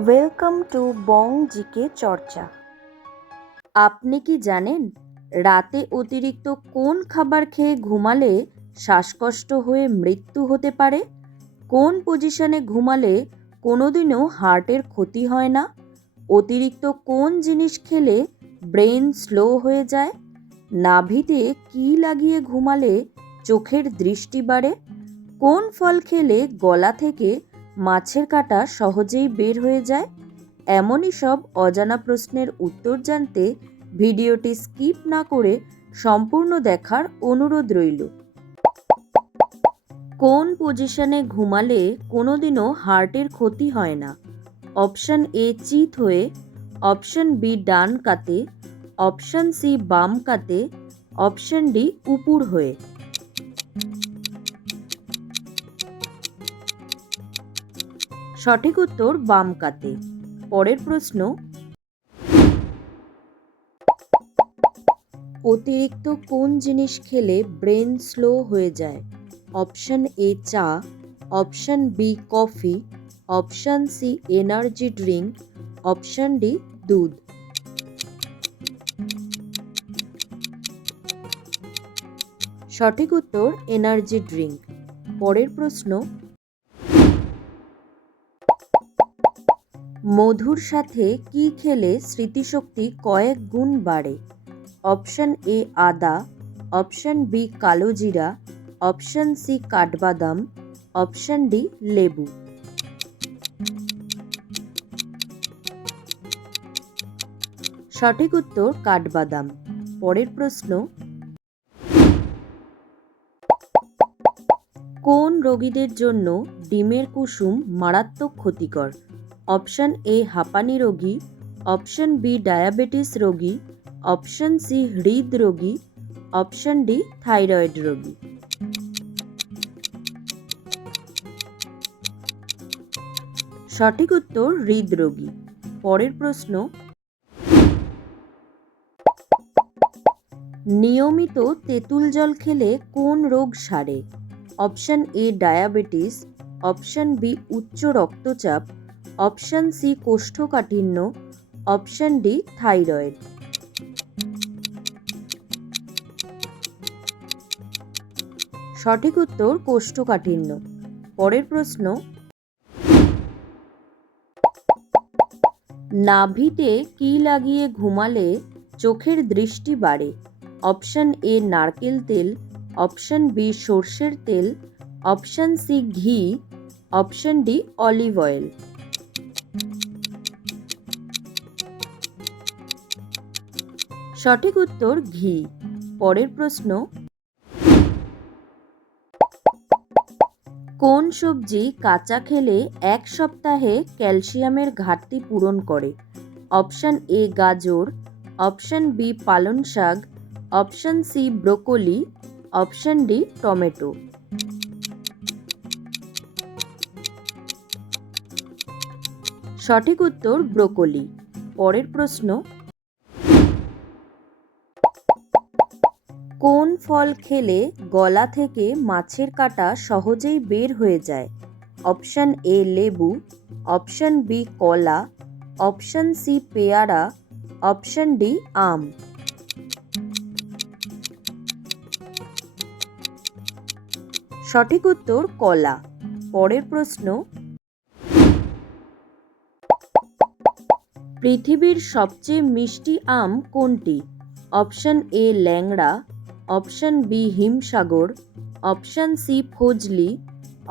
Welcome to Bong GK চর্চা। আপনি কি জানেন রাতে অতিরিক্ত কোন খাবার খেয়ে ঘুমালে শ্বাসকষ্ট হয়ে মৃত্যু হতে পারে? কোন পজিশনে ঘুমালে কোনোদিনও হার্টের ক্ষতি হয় না? অতিরিক্ত কোন জিনিস খেলে ব্রেন স্লো হয়ে যায়? নাভিতে কি লাগিয়ে ঘুমালে চোখের দৃষ্টি বাড়ে? কোন ফল খেলে গলা থেকে মাছের কাঁটা সহজেই বের হয়ে যায়? এমনই সব অজানা প্রশ্নের উত্তর জানতে ভিডিওটি স্কিপ না করে সম্পূর্ণ দেখার অনুরোধ রইল। কোন পজিশনে ঘুমালে কোনোদিনও হার্টের ক্ষতি হয় না? অপশন এ চিত হয়ে, অপশন বি ডান কাতে, অপশন সি বাম কাতে, অপশন ডি উপুর হয়ে। সঠিক উত্তর বাম কাতে। পরের প্রশ্ন, অতিরিক্ত কোন জিনিস খেলে ব্রেন স্লো হয়ে যায়? অপশন এ চা, option B coffee, option C energy drink, option D দুধ। সঠিক উত্তর এনার্জি ড্রিঙ্ক। পরের প্রশ্ন, মধুর সাথে কি খেলে স্মৃতিশক্তি কয়েক গুণ বাড়ে? অপশন এ আদা, অপশন বি কালো জিরা, অপশন সি কাঠবাদাম, অপশন ডি লেবু। সঠিক উত্তর কাঠবাদাম। পরের প্রশ্ন, কোন রোগীদের জন্য ডিমের কুসুম মারাত্মক ক্ষতিকর? অপশন এ হাঁপানি রোগী, অপশন বি ডায়াবেটিস রোগী, অপশন সি হৃদরোগী, অপশন ডি থাইরয়েড রোগী। সঠিক উত্তর হৃদরোগী। পরের প্রশ্ন, নিয়মিত তেঁতুল জল খেলে কোন রোগ সারে? Option A diabetes, option B উচ্চ রক্তচাপ, অপশন সি কোষ্ঠকাঠিন্য, অপশন ডি থাইরয়েড। সঠিক উত্তর কোষ্ঠকাঠিন্য। পরের প্রশ্ন, নাভিতে কি লাগিয়ে ঘুমালে চোখের দৃষ্টি বাড়ে? অপশন এ নারকেল তেল, অপশন বি সর্ষের তেল, অপশন সি ঘি, অপশন ডি অলিভ অয়েল। সঠিক উত্তর ঘি। পরের প্রশ্ন, কোন সবজি কাঁচা খেলে এক সপ্তাহে ক্যালসিয়ামের ঘাটতি পূরণ করে? অপশন এ গাজর, অপশন বি পালং শাক, option C broccoli, option D tomato. সঠিক উত্তর ব্রোকলি। পরের প্রশ্ন, কোন ফল খেলে গলা থেকে মাছের কাঁটা সহজেই বের হয়ে যায়? অপশন এ লেবু, অপশন বি কলা, অপশন সি পেয়ারা, অপশন ডি আম। সঠিক উত্তর কলা। পরের প্রশ্ন, পৃথিবীর সবচেয়ে মিষ্টি আম কোনটি? Option A Langra, option B Himsagar, option C Fazli,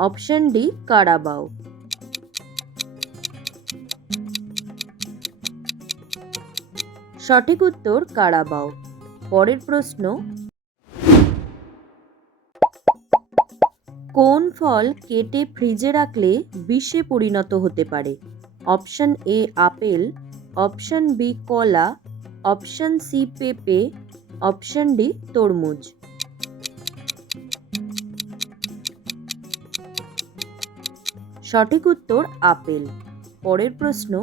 option D Carabao. সঠিক উত্তর কারাবাও। পরের প্রশ্ন, কোন ফল কেটে ফ্রিজে রাখলে বিষে পরিণত হতে পারে? Option A apple, option B কলা, অপশন সি পেঁপে, অপশন ডি তরমুজ। সঠিক উত্তর আপেল। পরের প্রশ্ন,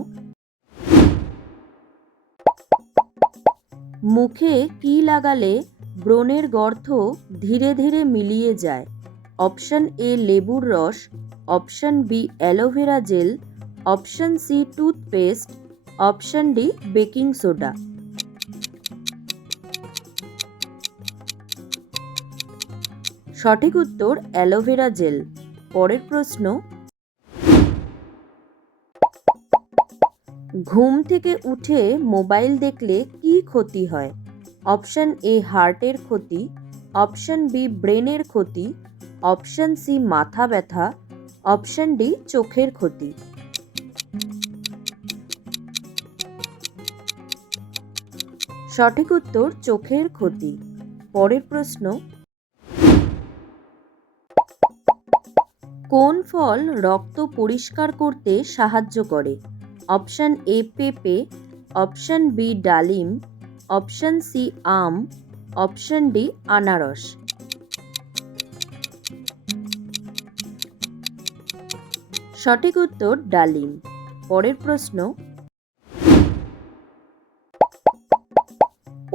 মুখে কি লাগালে ব্রণের গর্ত ধীরে ধীরে মিলিয়ে যায়? অপশন এ লেবুর রস, option B aloe vera gel, option C toothpaste, option D baking soda. সঠিক উত্তর অ্যালোভেরা জেল। পরের প্রশ্ন, ঘুম থেকে উঠে মোবাইল দেখলে কি ক্ষতি হয়? অপশন এ হার্টের ক্ষতি, অপশন বি ব্রেনের ক্ষতি, অপশন সি মাথা ব্যথা, অপশন ডি চোখের ক্ষতি। সঠিক উত্তর চোখের ক্ষতি। পরের প্রশ্ন, কোন ফল রক্ত পরিষ্কার করতে সাহায্য করে? অপশন এ পেঁপে, অপশন বি ডালিম, অপশন সি আম, অপশন ডি আনারস। সঠিক উত্তর ডালিম। পরের প্রশ্ন,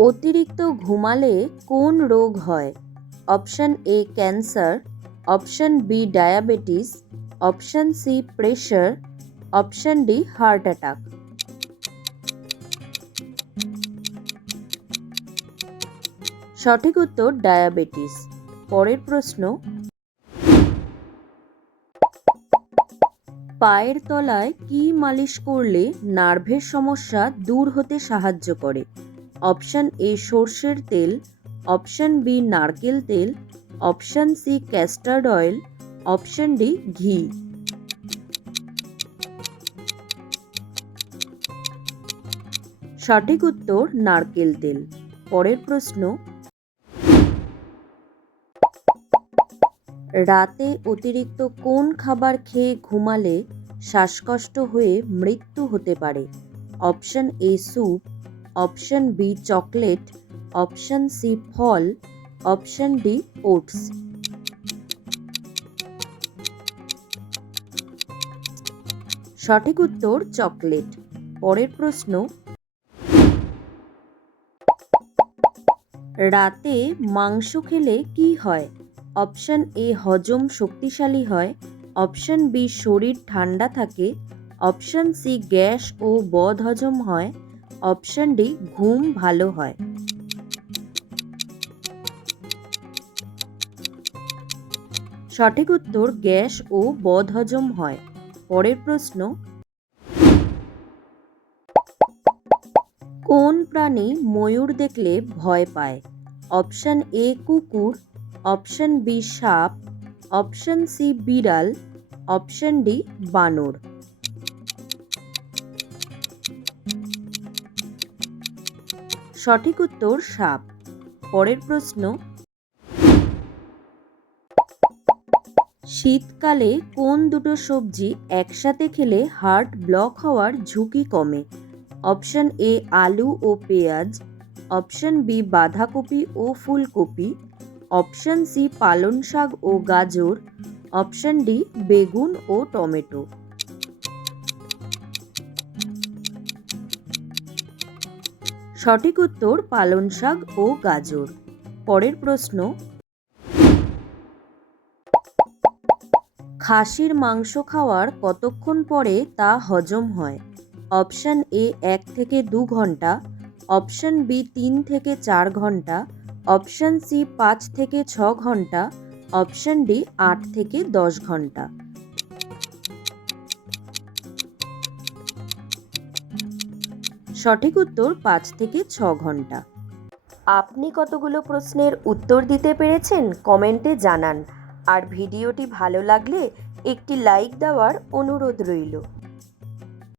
অতিরিক্ত ঘুমালে কোন রোগ হয়? Option A cancer, option B diabetes, option C pressure, option D heart attack. সঠিক উত্তর ডায়াবেটিস। পরের প্রশ্ন, পায়ের তলায় কি মালিশ করলে নার্ভের সমস্যা দূর হতে সাহায্য করে? অপশন এ সর্ষের তেল, অপশন বি নারকেল তেল, option C castor oil, option D ঘি। সঠিক উত্তর নারকেল তেল। পরের প্রশ্ন, রাতে অতিরিক্ত কোন খাবার খেয়ে ঘুমালে শ্বাসকষ্ট হয়ে মৃত্যু হতে পারে? Option A soup, option B chocolate, option C ফল, অপশন ডি ওটস। সঠিক উত্তর চকলেট। পরের প্রশ্ন, রাতে মাংস খেলে কি হয়? অপশন এ হজম শক্তিশালী হয়, অপশন বি শরীর ঠান্ডা থাকে, অপশন সি গ্যাস ও বদহজম হয়, অপশন ডি ঘুম ভালো হয়। সঠিক উত্তর গ্যাস ও বদহজম হয়। পরের প্রশ্ন, কোন প্রাণী ময়ূর দেখলে ভয় পায়? অপশন এ কুকুর, অপশন বি সাপ, অপশন সি বিড়াল, অপশন ডি বানর। সঠিক উত্তর সাপ। পরের প্রশ্ন, শীতকালে কোন দুটো সবজি একসাথে খেলে হার্ট ব্লক হওয়ার ঝুঁকি কমে? অপশন এ আলু ও পেঁয়াজ, অপশন বি বাঁধাকপি ও ফুলকপি, অপশন সি পালং শাক ও গাজর, অপশন ডি বেগুন ও টমেটো। সঠিক উত্তর পালং শাক ও গাজর। পরের প্রশ্ন, খাসির মাংস খাওয়ার কতক্ষণ পরে তা হজম হয়? অপশন এ 1 থেকে 2 ঘন্টা, অপশন বি 3 থেকে 4 ঘন্টা, অপশন সি 5 থেকে 6 ঘন্টা, অপশন ডি 8 থেকে 10 ঘন্টা। সঠিক উত্তর 5 থেকে 6 ঘন্টা। আপনি কতগুলো প্রশ্নের উত্তর দিতে পেরেছেন কমেন্টে জানান। আর ভিডিওটি ভালো লাগলে একটি লাইক দেওয়ার অনুরোধ রইল।